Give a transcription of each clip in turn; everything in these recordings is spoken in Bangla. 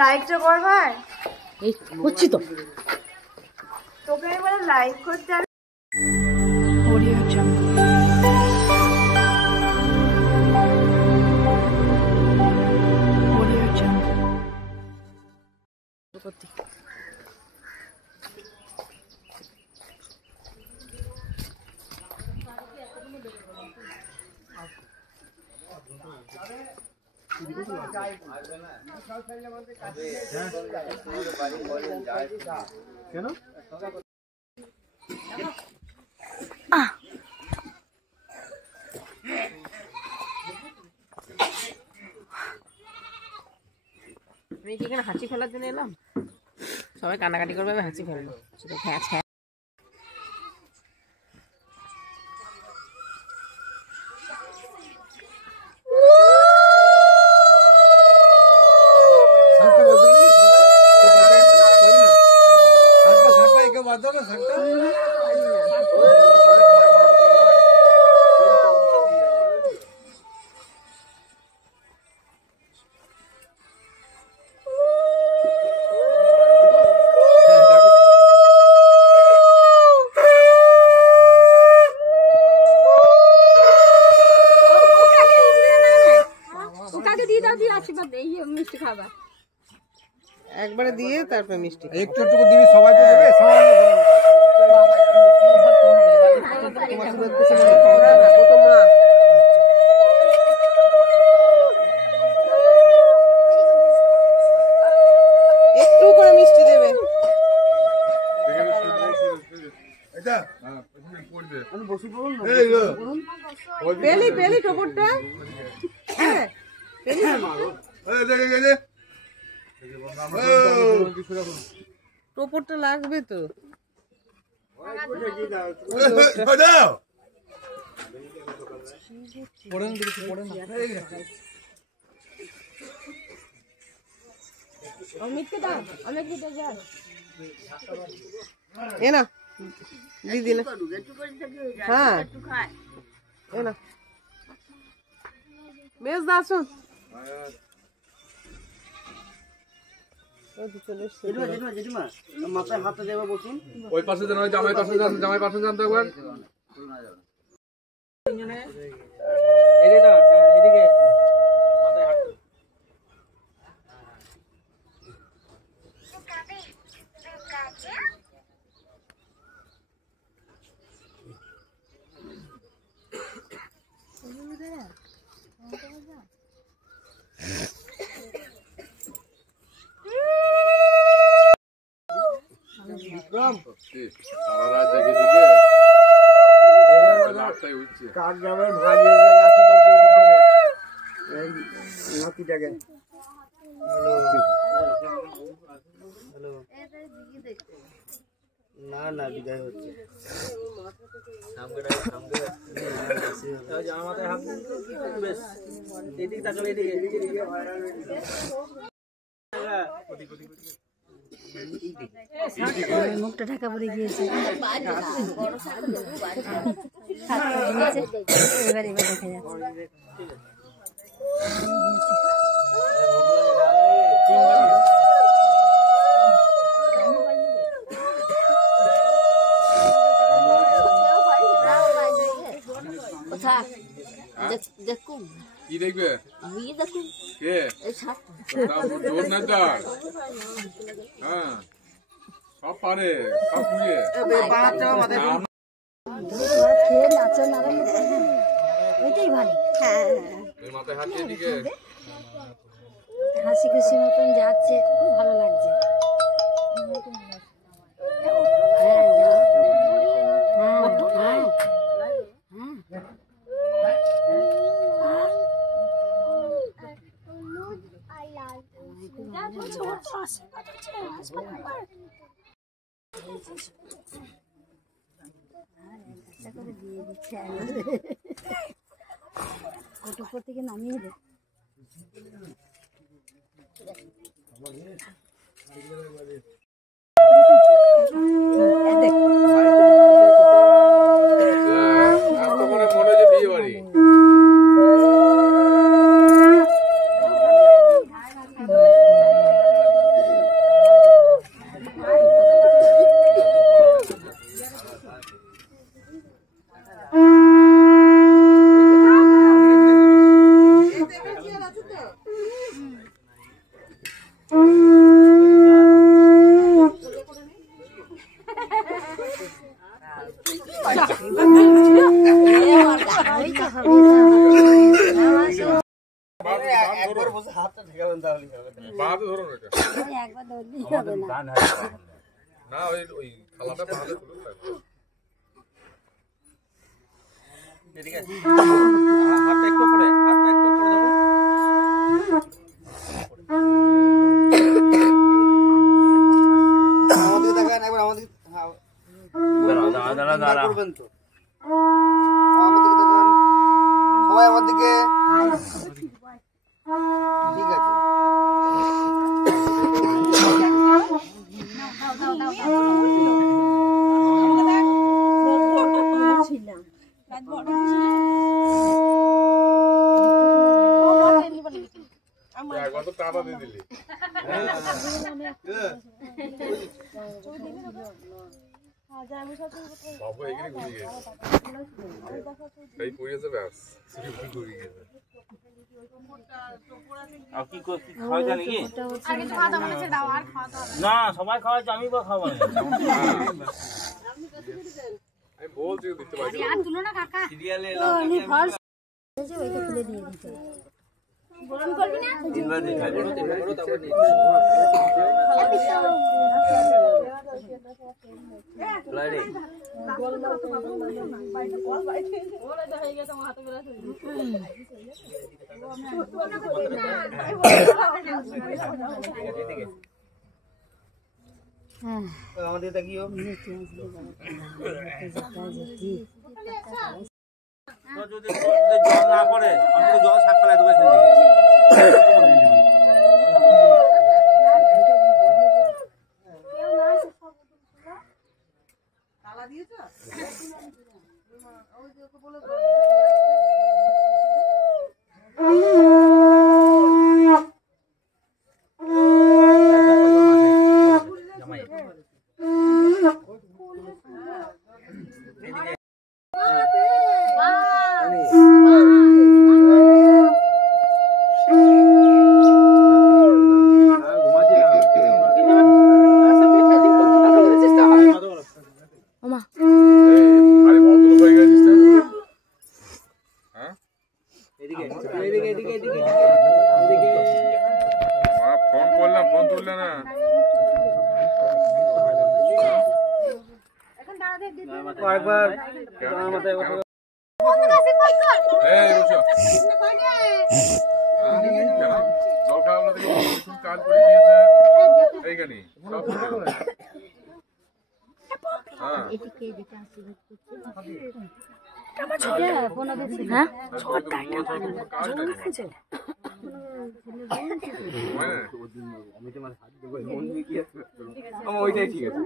লাইকটা কর ভাই। এই করছি তো, তোকে আমি বলে লাইক করতে। কেন আমি কি এখানে হাঁচি ফেলার জন্য এলাম? সবাই কান্নাকাটি করবে, আমি হাঁচি ফেলবো শুধু খ্যাচ খ্যাচ। একবারে দিয়ে তারপরে মিষ্টি একটু একটু দিবি, সবাই তো দেবে। একটু করে মিষ্টি দেবে। পেলি পেলি টোপরটা, হ্যাঁ পেলি। টোপরটা লাগবে তো। এ না দিদি না, হ্যাঁ এ না বেশ দা আসুন। মাথায় হাতে দেবে বসুন। ওই পাশে যান, ওই জামাই পাশে যান, জামাই পাশে যান তো একবার। এদিকে কার গ্রামের ভাগের নাতিটাকে না না বিদায় হচ্ছে। মুখটা ঢাকা পড়ে গিয়েছে, এবার এবার দেখা যাচ্ছে। দেখুন কি দেখবে? দেখুন কে জোর না তার, হ্যাঁ সব পারে, সব বুঝে খেয়ে নাচা নাড়া ওইটাই ভালো। হ্যাঁ মাথায় হাত দিয়ে দিকে হাসি খুশি মতন যাচ্ছে, খুব ভালো লাগছে। উপর থেকে নামিয়ে দে। মনে হচ্ছে বিয়ে বাড়ি। একবার বসে হাতটা ঠেকাবেন তাহলে হবে। বাঁধে ধরুন এটা। একবার ধরলেই হবে না। না ওই খালাটা বাঁধে ধরুন না। এদিকে হাতটা একটু পরে ধরো। আমাদের দেখেন একবার আমাদের দাঁড়া করবেন তো। আমাদের দেখেন সবাই আমার দিকে ঠিক আছে। একবার তো টাটা দিয়ে দিলি। বাবু এখানে ঘুরে গেছে। এই পড়েছে ব্যাস। ঘুরে গেছে। আর কি খাওয়া যায় নাকি? না সবাই খাওয়াচ্ছে, আমি বা খাওয়া আমি বলছি দিতে পারি। সিরিয়ালে ওইটা খুলে দিয়ে দিতে আমাদের দেখিও যদি জল না পড়ে আমাকে জল সাত ফেলা দেবো এখান থেকে। ফোন করলাম, ফোন তুললে না। একবার জল খাওয়া কাজ করে দিয়েছে এইখানে সব ওইটাই ঠিক আছে।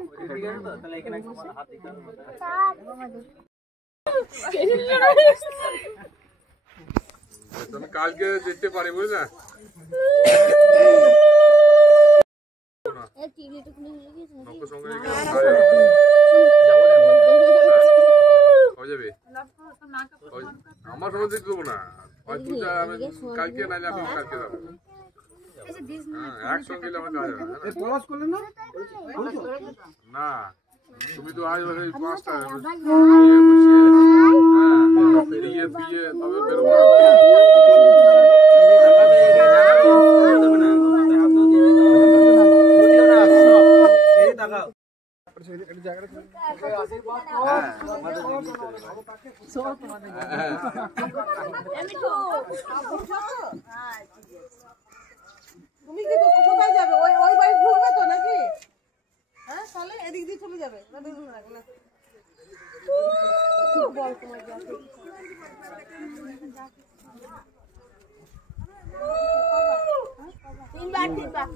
তুমি কালকে দেখতে পারি বুঝলে আমার সঙ্গে দেখতে দেবো না, আমি কালকে নাইলে আমি কালকে যাবো। একসঙ্গে গেলে আমার কাজ হবে না। তুমি তো আজ পাঁচটা বিয়ে বিয়ে তবে বেরোবো। তুমি কি কোথায় যাবে? ওই ওই বাড়ি ঘুরবে তো নাকি? হ্যাঁ তাহলে এদিক দিয়ে চলে যাবে। বল তোমার তিনবার